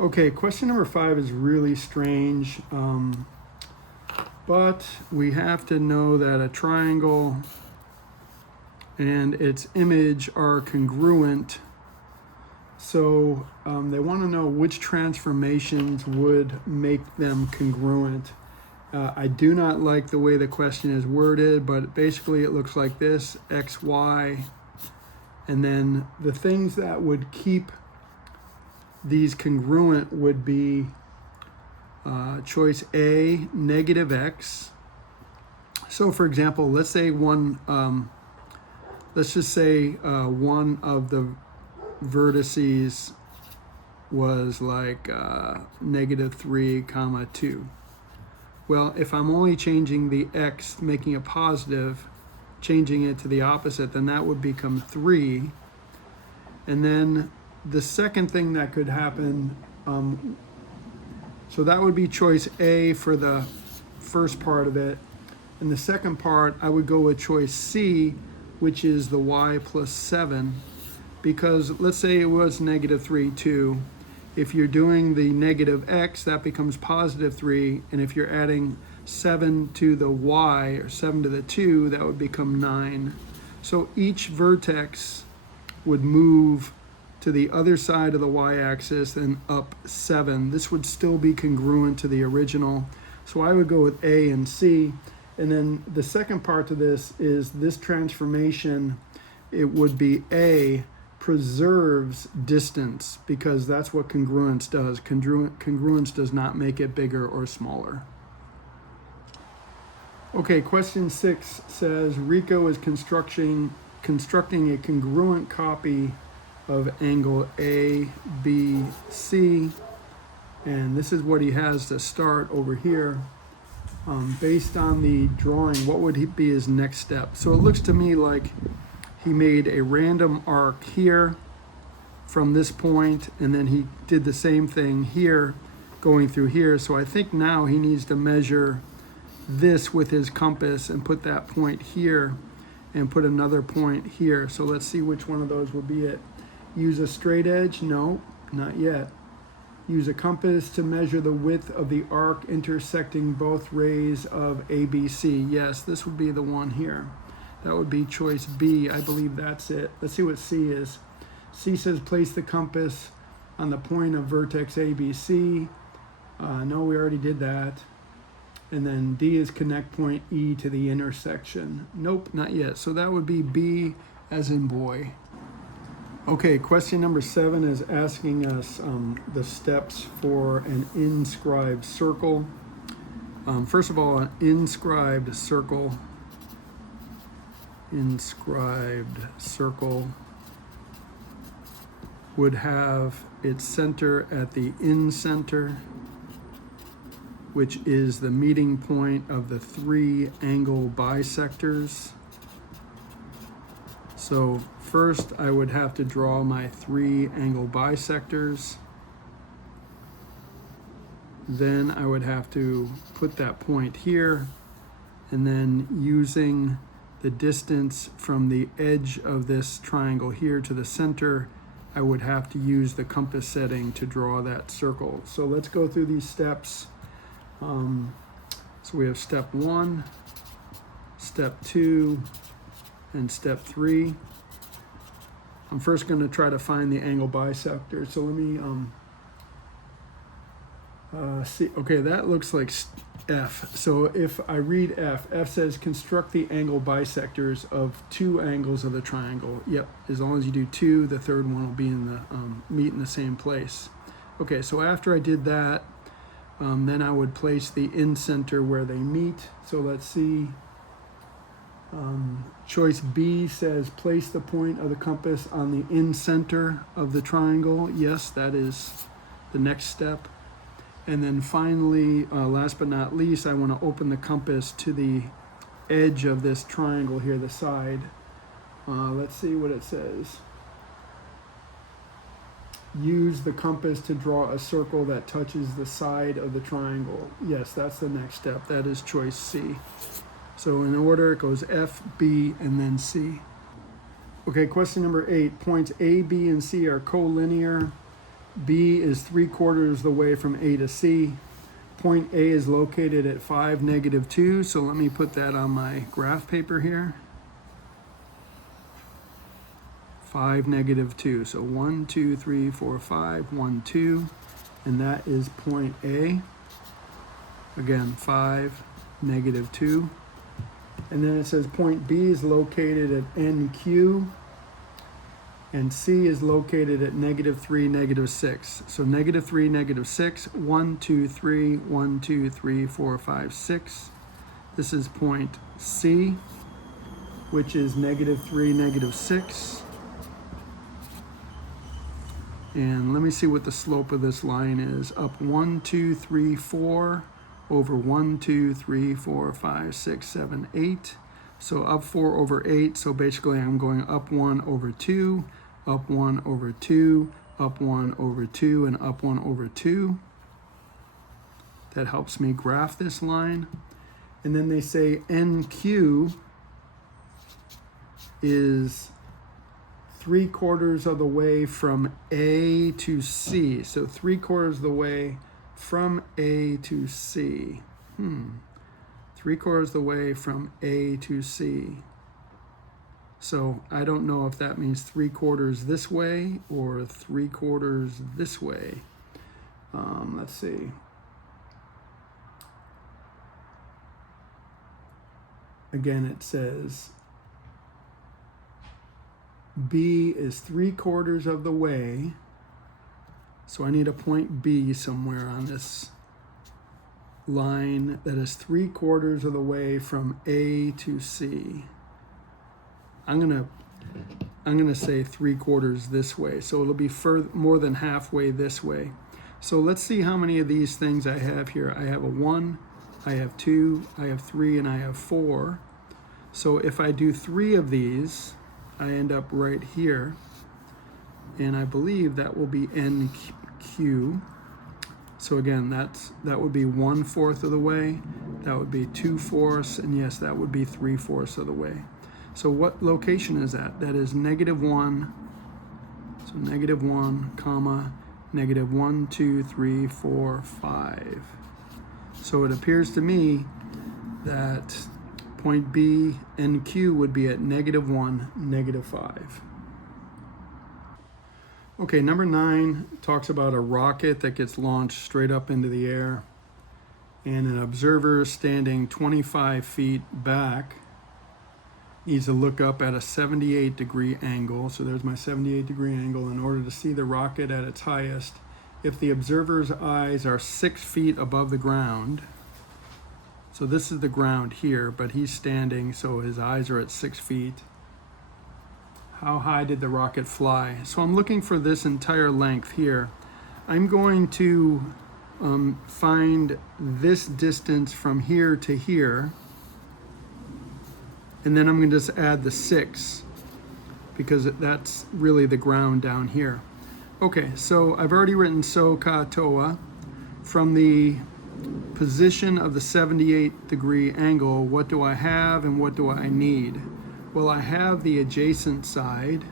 Okay, question number 5 is really strange, but we have to know that a triangle and its image are congruent. So they want to know which transformations would make them congruent. I do not like the way the question is worded, but basically it looks like this: x, y, and then the things that would keep these congruent would be choice A, negative x. So for example, let's say let's just say one of the vertices was like -3, 2. Well, if I'm only changing the x, making it positive, changing it to the opposite, then that would become 3. And then the second thing that could happen, so that would be choice A for the first part of it. And the second part, I would go with choice C, which is the y plus 7. Because let's say it was -3, 2. If you're doing the negative x, that becomes positive 3. And if you're adding 7 to the y, or 7 to the 2, that would become 9. So each vertex would move to the other side of the y-axis and up 7. This would still be congruent to the original. So I would go with A and C. And then the second part to this is this transformation. It would be A preserves distance, because that's what congruence does. Congruence does not make it bigger or smaller. Okay, question 6 says Rico is constructing a congruent copy of angle ABC, and this is what he has to start over here. Based on the drawing, what would be his next step? So it looks to me like he made a random arc here from this point, and then he did the same thing here going through here. So I think now he needs to measure this with his compass and put that point here and put another point here. So let's see which one of those will be it. Use a straight edge? No, not yet. Use a compass to measure the width of the arc intersecting both rays of ABC. Yes, this would be the one here. That would be choice B. I believe that's it. Let's see what C is. C says place the compass on the point of vertex ABC. No, we already did that. And then D is connect point E to the intersection. Nope, not yet. So that would be B as in boy. Okay, question number 7 is asking us the steps for an inscribed circle. First of all, an inscribed circle would have its center at the in-center, which is the meeting point of the 3 angle bisectors. So first I would have to draw my 3 angle bisectors. Then I would have to put that point here, and then using the distance from the edge of this triangle here to the center, I would have to use the compass setting to draw that circle. So let's go through these steps. So we have step 1, step 2, and step 3. I'm first going to try to find the angle bisector. So let me see. Okay, that looks like F. So if I read F, F says construct the angle bisectors of 2 angles of the triangle. Yep, as long as you do 2, the third one will be in the meet in the same place. Okay, so after I did that, then I would place the in-center where they meet. So let's see. Choice B says place the point of the compass on the in-center of the triangle. Yes, that is the next step. And then finally, last but not least, I want to open the compass to the edge of this triangle here, the side. Let's see what it says. Use the compass to draw a circle that touches the side of the triangle. Yes, that's the next step. That is choice C. So in order, it goes F, B, and then C. Okay, question number 8. Points A, B, and C are collinear. B is 3/4 the way from A to C. Point A is located at 5, -2. So let me put that on my graph paper here. 5, -2. So 1, 2, 3, 4, 5, 1, 2. And that is point A. Again, 5, -2. And then it says point B is located at NQ. And C is located at -3, -6. So -3, -6, 1, 2, 3, 1, 2, 3, 4, 5, 6. This is point C, which is -3, -6. And let me see what the slope of this line is. Up 1, 2, 3, 4, over 1, 2, 3, 4, 5, 6, 7, 8. So up 4 over 8. So basically I'm going up 1 over 2, up 1 over 2, up 1 over 2, and up 1 over 2. That helps me graph this line. And then they say NQ is 3/4 of the way from A to C. So 3/4 of the way from A to C. 3/4 of the way from A to C. So I don't know if that means 3/4 this way or 3/4 this way. Let's see. Again, it says B is 3/4 of the way. So I need a point B somewhere on this line that is 3/4 of the way from A to C. I'm gonna say 3/4 this way. So it'll be more than halfway this way. So let's see how many of these things I have here. I have a 1, I have 2, I have 3, and I have 4. So if I do 3 of these, I end up right here, and I believe that will be NQ. So again, that would be 1/4 of the way, that would be 2/4, and yes, that would be 3/4 of the way. So what location is that? That is -1, so -1, comma, -1, 2, 3, 4, 5. So it appears to me that point B, NQ would be at -1, -5. Okay, number 9 talks about a rocket that gets launched straight up into the air, and an observer standing 25 feet back needs to look up at a 78-degree angle. So there's my 78-degree angle in order to see the rocket at its highest. If the observer's eyes are 6 feet above the ground, so this is the ground here, but he's standing, so his eyes are at 6 feet. How high did the rocket fly? So I'm looking for this entire length here. I'm going to find this distance from here to here, and then I'm going to just add the 6 because that's really the ground down here. Okay, so I've already written SOHCAHTOA. From the position of the 78-degree angle, what do I have and what do I need? Well, I have the adjacent side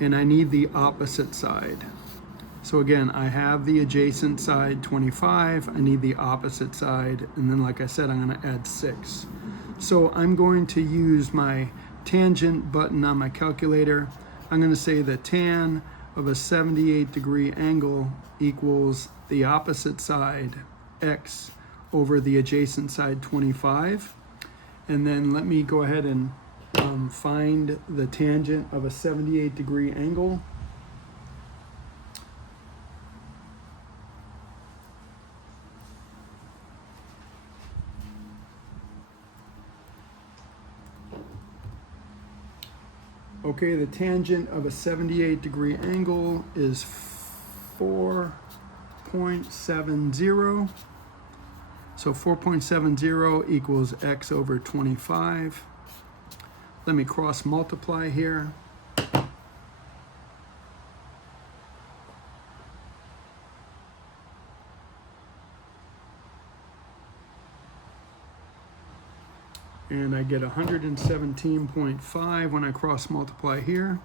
and I need the opposite side. So again, I have the adjacent side 25, I need the opposite side, and then like I said, I'm going to add 6. So I'm going to use my tangent button on my calculator. I'm going to say the tan of a 78-degree angle equals the opposite side, x, over the adjacent side, 25. And then let me go ahead and find the tangent of a 78-degree angle. Okay, the tangent of a 78-degree angle is 4.70. So 4.70 equals x over 25. Let me cross multiply here. And I get 117.5 when I cross multiply here.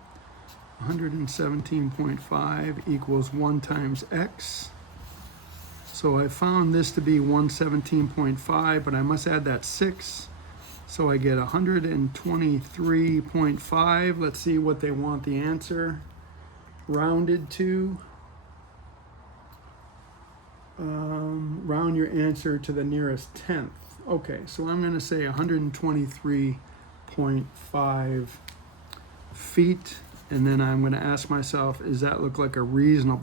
117.5 equals 1 times x. So I found this to be 117.5, but I must add that 6. So I get 123.5. Let's see what they want the answer rounded to. Round your answer to the nearest tenth. Okay, so I'm going to say 123.5 feet. And then I'm going to ask myself, does that look like a reasonable